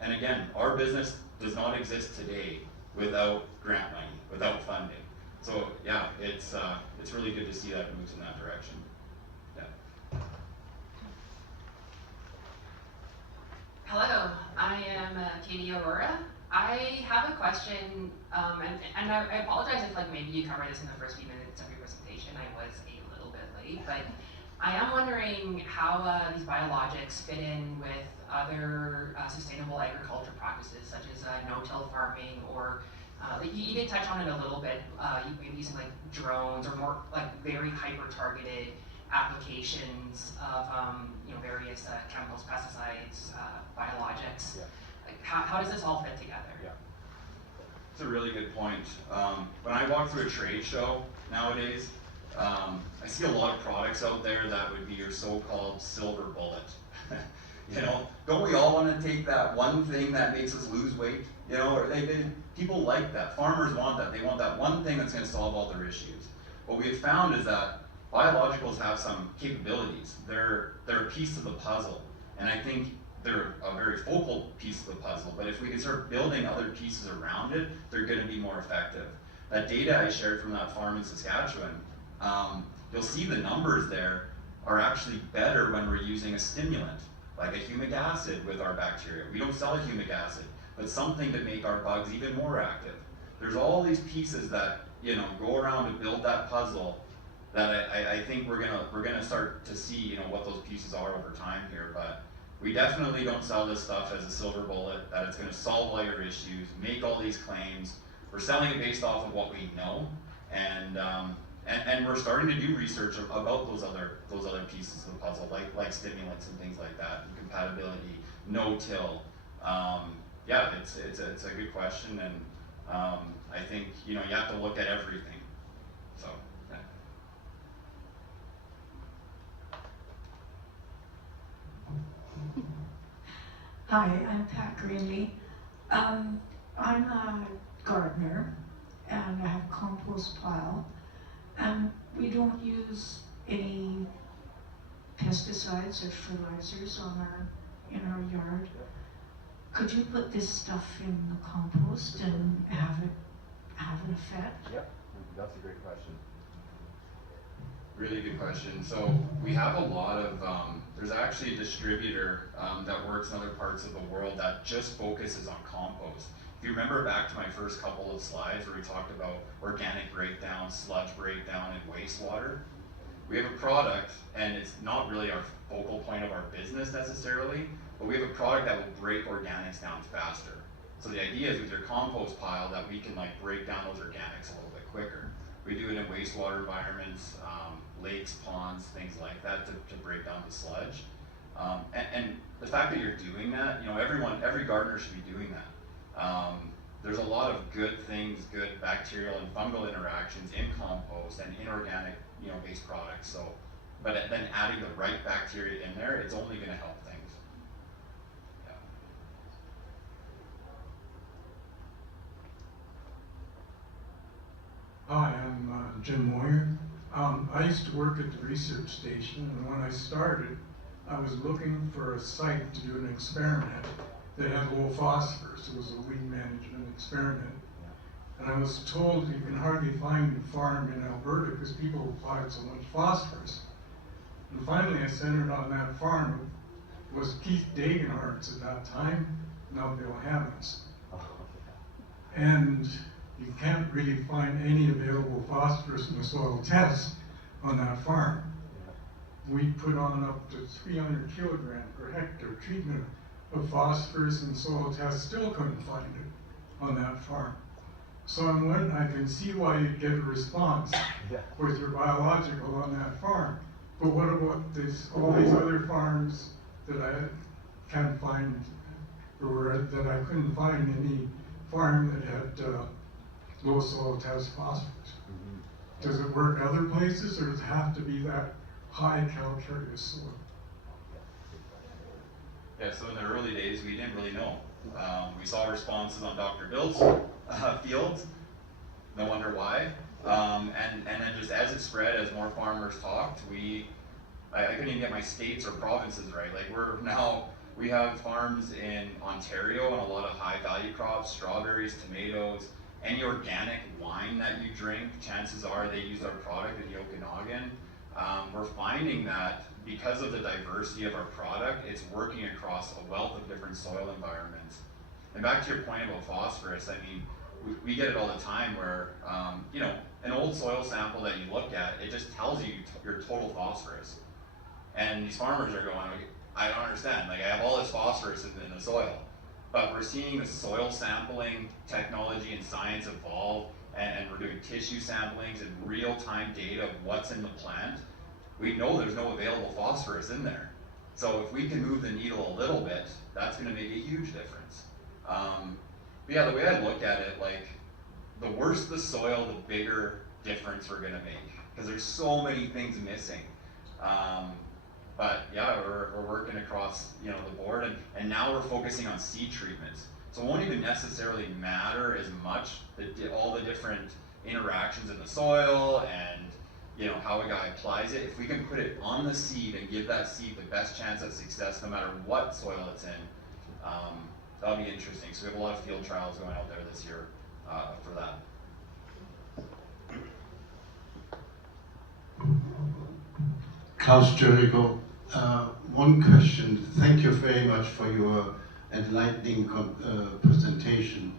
And again, our business does not exist today without grant money, without funding. So yeah, it's really good to see that it moves in that direction. Yeah. Hello, I am Katie Aurora. I have a question, and I apologize if maybe you covered this in the first few minutes of your presentation. I was a little bit late, but I am wondering how these biologics fit in with other sustainable agriculture practices, such as no-till farming, or you did touch on it a little bit, maybe using drones or more very hyper-targeted applications of various chemicals, pesticides, biologics. Yeah. How does this all fit together? Yeah. It's a really good point. When I walk through a trade show nowadays, I see a lot of products out there that would be your so-called silver bullet. Don't we all want to take that one thing that makes us lose weight? People like that. Farmers want that. They want that one thing that's going to solve all their issues. What we have found is that biologicals have some capabilities. They're a piece of the puzzle, and I think they're a very focal piece of the puzzle. But if we can start building other pieces around it, they're going to be more effective. That data I shared from that farm in Saskatchewan, you'll see the numbers there are actually better when we're using a stimulant, like a humic acid with our bacteria. We don't sell a humic acid, but something to make our bugs even more active. There's all these pieces that go around to build that puzzle that I think we're gonna start to see what those pieces are over time here. But we definitely don't sell this stuff as a silver bullet, that it's gonna solve all your issues, make all these claims. We're selling it based off of what we know, and we're starting to do research about those other pieces of the puzzle, like stimulants and things like that, and compatibility, no-till. Yeah, it's a good question, and I think you have to look at everything. So. Yeah. Hi, I'm Pat Greenlee. I'm a gardener and I have a compost pile. We don't use any pesticides or fertilizers in our yard. could you put this stuff in the compost and have an effect? Yep, that's a great question. Really good question. So we have a lot of, there's actually a distributor that works in other parts of the world that just focuses on compost. If you remember back to my first couple of slides where we talked about organic breakdown, sludge breakdown, and wastewater, we have a product, and it's not really our focal point of our business necessarily, but we have a product that will break organics down faster. So the idea is with your compost pile that we can like break down those organics a little bit quicker. We do it in wastewater environments, lakes, ponds, things like that to break down the sludge. And the fact that you're doing that, you know, every gardener should be doing that. There's a lot of good things, good bacterial and fungal interactions in compost and inorganic, you know, based products. So, but then adding the right bacteria in there, it's only going to help things. Yeah. Hi, I'm Jim Moyer. I used to work at the research station, and when I started, I was looking for a site to do an experiment that had low phosphorus. It was a weed management experiment. And I was told you can hardly find a farm in Alberta because people applied so much phosphorus. And finally I centered on that farm. It was Keith Dagenhart's at that time, now Bill Hammond's. And you can't really find any available phosphorus in the soil test on that farm. We put on up to 300 kilogram per hectare treatment of phosphorus and soil tests, still couldn't find it on that farm. So I can see why you'd get a response with your biological on that farm. But what about all these other farms that I can't find, or that I couldn't find any farm that had low soil test phosphorus? Does it work other places, or does it have to be that high calcareous soil? Yeah, so in the early days, we didn't really know. We saw responses on Dr. Bill's fields, no wonder why. And then just as it spread, as more farmers talked, I couldn't even get my states or provinces right. Like we have farms in Ontario and a lot of high value crops, strawberries, tomatoes, any organic wine that you drink, chances are they use our product in the Okanagan. We're finding that because of the diversity of our product, it's working across a wealth of different soil environments. And back to your point about phosphorus, I mean, we get it all the time where, you know, an old soil sample that you look at, it just tells you your total phosphorus. And these farmers are going, I don't understand, like I have all this phosphorus in the soil. But we're seeing the soil sampling technology and science evolve, and we're doing tissue samplings and real-time data of what's in the plant. We know there's no available phosphorus in there. So if we can move the needle a little bit, that's gonna make a huge difference. But yeah, the way I look at it, like, the worse the soil, the bigger difference we're gonna make, because there's so many things missing. But yeah, we're working across, you know, the board, and now we're focusing on seed treatments. So it won't even necessarily matter as much all the different interactions in the soil and, you know, how a guy applies it. If we can put it on the seed and give that seed the best chance at success, no matter what soil it's in, that'll be interesting. So we have a lot of field trials going out there this year for that. Klaus Jericho, one question. Thank you very much for your enlightening presentation.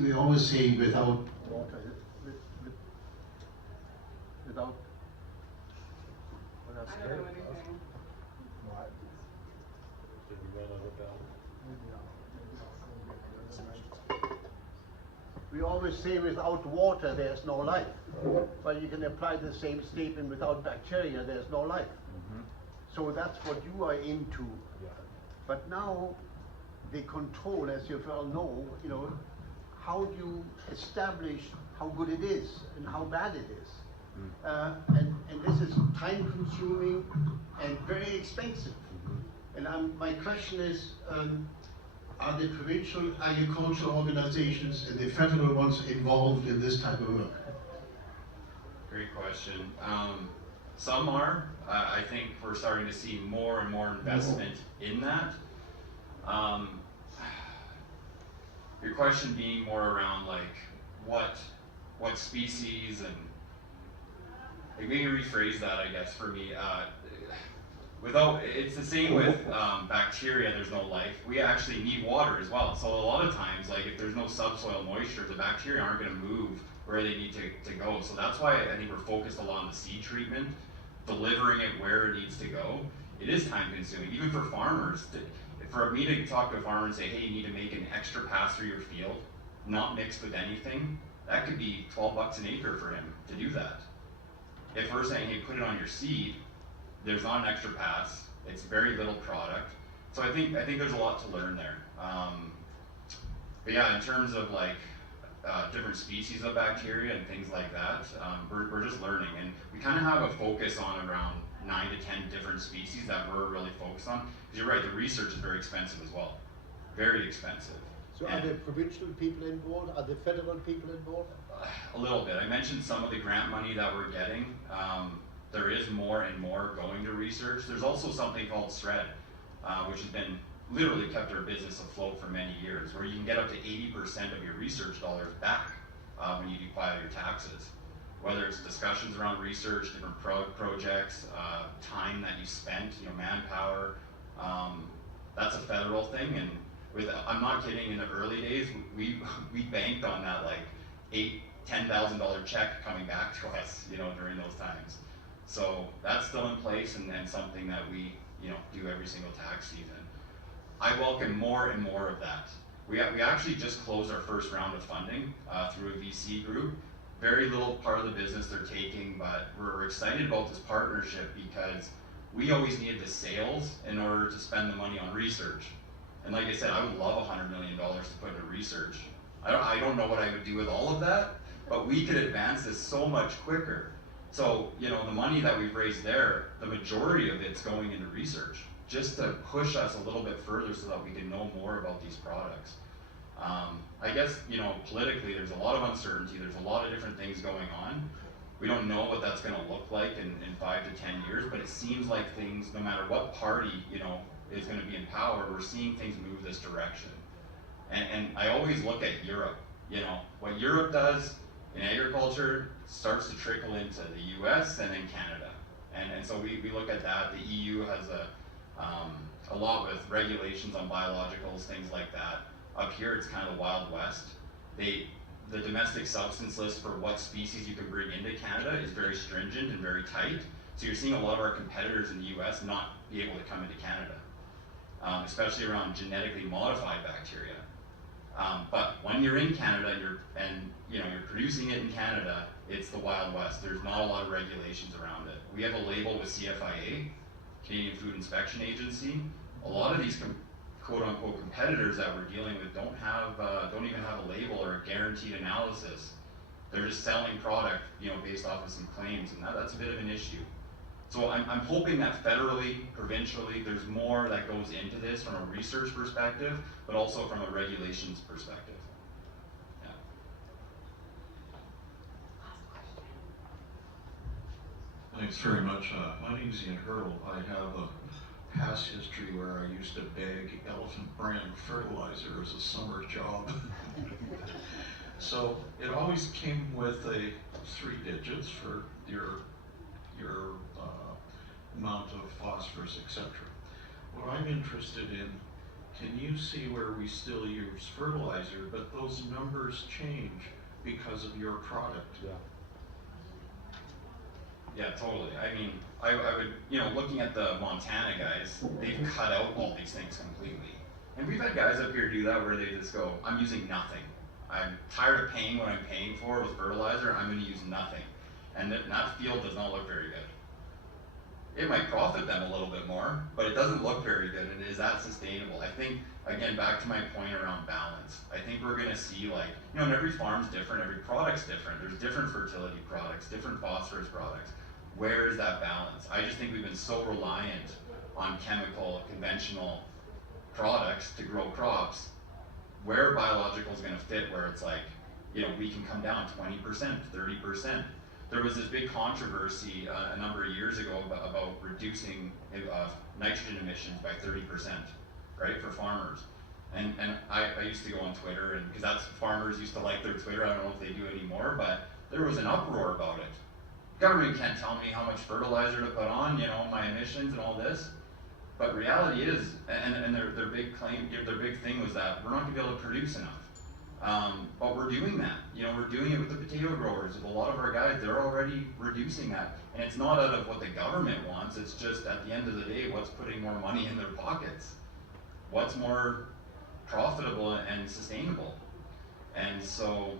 We always say without water, without. I don't know anything. We always say without water there's no life. But you can apply the same statement without bacteria there's no life. So that's what you are into. But now the control, as you well know, you know, how do you establish how good it is and how bad it is? And this is time consuming and very expensive. And my question is, are the provincial agricultural organizations and the federal ones involved in this type of work? Great question. Some are. I think we're starting to see more and more investment in that. Um, your question being more around like what species and like maybe rephrase that, I guess, for me. It's the same with bacteria, there's no life. We actually need water as well. So a lot of times, like if there's no subsoil moisture, the bacteria aren't gonna move where they need to go. So that's why I think we're focused a lot on the seed treatment, delivering it where it needs to go. It is time consuming, even for farmers. For me to talk to a farmer and say, hey, you need to make an extra pass through your field, not mixed with anything, that could be 12 bucks an acre for him to do that. If we're saying, hey, put it on your seed, there's not an extra pass, it's very little product. So I think there's a lot to learn there. But yeah, in terms of like different species of bacteria and things like that, we're just learning. And we kind of have a focus on around 9 to 10 different species that we're really focused on. Because you're right, the research is very expensive as well. Very expensive. So and are the provincial people involved? Are the federal people involved? A little bit. I mentioned some of the grant money that we're getting. There is more and more going to research. There's also something called SRED, which has been literally kept our business afloat for many years, where you can get up to 80% of your research dollars back when you file your taxes. Whether it's discussions around research, different projects, time that you spent, manpower, that's a federal thing. And I'm not kidding, in the early days, we banked on that like $10,000 check coming back to us, during those times. So that's still in place and something that we, do every single tax season. I welcome more and more of that. We actually just closed our first round of funding through a VC group. Very little part of the business they're taking, but we're excited about this partnership because we always needed the sales in order to spend the money on research. And like I said, I would love $100 million to put into research. I don't know what I would do with all of that, but we could advance this so much quicker. So, the money that we've raised there, the majority of it's going into research, just to push us a little bit further so that we can know more about these products. I guess, politically, there's a lot of uncertainty. There's a lot of different things going on. We don't know what that's going to look like in 5 to 10 years, but it seems like things, no matter what party, is going to be in power, we're seeing things move this direction. And I always look at Europe. What Europe does in agriculture starts to trickle into the US and then Canada. And so we look at that. The EU has a lot with regulations on biologicals, things like that. Up here, it's kind of the Wild West. The domestic substance list for what species you can bring into Canada is very stringent and very tight. So you're seeing a lot of our competitors in the US not be able to come into Canada, especially around genetically modified bacteria. But when you're in Canada and you're producing it in Canada, it's the Wild West. There's not a lot of regulations around it. We have a label with CFIA, Canadian Food Inspection Agency. A lot of these quote-unquote competitors that we're dealing with don't even have a label or a guaranteed analysis. They're just selling product, based off of some claims, and that's a bit of an issue. So I'm hoping that federally, provincially, there's more that goes into this from a research perspective, but also from a regulations perspective. Yeah. Thanks very much. My name is Ian Hurdle. I have a past history where I used to bag elephant brand fertilizer as a summer job. So it always came with a 3 digits for your amount of phosphorus, etc. What I'm interested in, can you see where we still use fertilizer, but those numbers change because of your product? Yeah, totally. I mean, I would, looking at the Montana guys, they've cut out all these things completely. And we've had guys up here do that where they just go, I'm using nothing. I'm tired of paying what I'm paying for with fertilizer, I'm gonna use nothing. And that field does not look very good. It might profit them a little bit more, but it doesn't look very good, and is that sustainable? I think, again, back to my point around balance, I think we're gonna see and every farm's different, every product's different. There's different fertility products, different phosphorus products. Where is that balance? I just think we've been so reliant on chemical, conventional products to grow crops. Where biological is gonna fit, where it's we can come down 20%, 30%. There was this big controversy a number of years ago about reducing nitrogen emissions by 30%, right, for farmers. And I used to go on Twitter, and because that's farmers used to like their Twitter. I don't know if they do anymore, but there was an uproar about it. Government can't tell me how much fertilizer to put on, you know, my emissions and all this. But reality is, and their big claim, their big thing was that we're not going to be able to produce enough. But we're doing that. You know, we're doing it with the potato growers. With a lot of our guys, they're already reducing that. And it's not out of what the government wants. It's just at the end of the day, what's putting more money in their pockets? What's more profitable and sustainable? And so,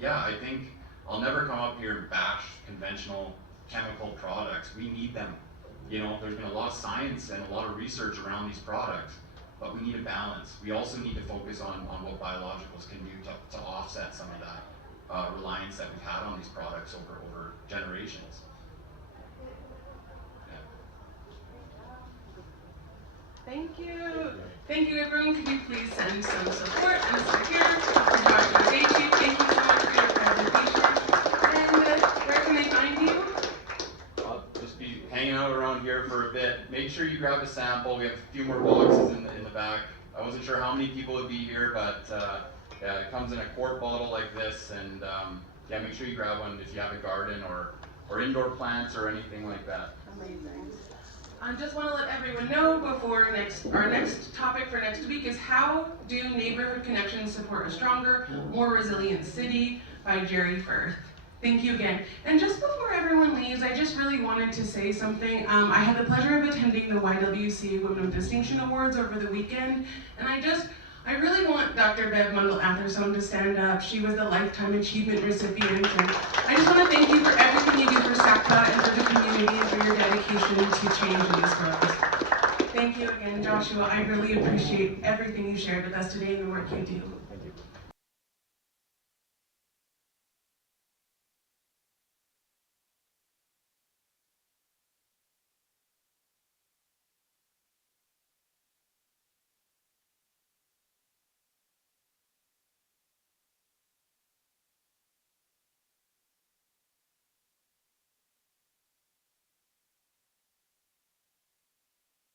yeah, I think I'll never come up here and bash conventional chemical products. We need them. You know, there's been a lot of science and a lot of research around these products, but we need a balance. We also need to focus on what biologicals can do to offset some of that reliance that we've had on these products over generations. Thank you. Thank you, everyone. Could you please send some support and secure for Dr. Daichi? Thank you so much for your presentation. And where can they find you? I'll just be hanging out around here for a bit. Make sure you grab a sample. We have a few more boxes in the back. I wasn't sure how many people would be here, but yeah, it comes in a quart bottle like this, and yeah, make sure you grab one if you have a garden or indoor plants or anything like that. Amazing. I just want to let everyone know before our next topic for next week is how do neighborhood connections support a stronger, more resilient city by Jerry Firth. Thank you again. And just before everyone leaves, I just really wanted to say something. I had the pleasure of attending the YWC Women of Distinction Awards over the weekend, and I really want Dr. Bev Mundell-Atherstone to stand up. She was the Lifetime Achievement recipient, and I just want to thank you for everything you do for SACPA and for the community and for your dedication to change in this world. Thank you again, Joshua. I really appreciate everything you shared with us today and the work you do.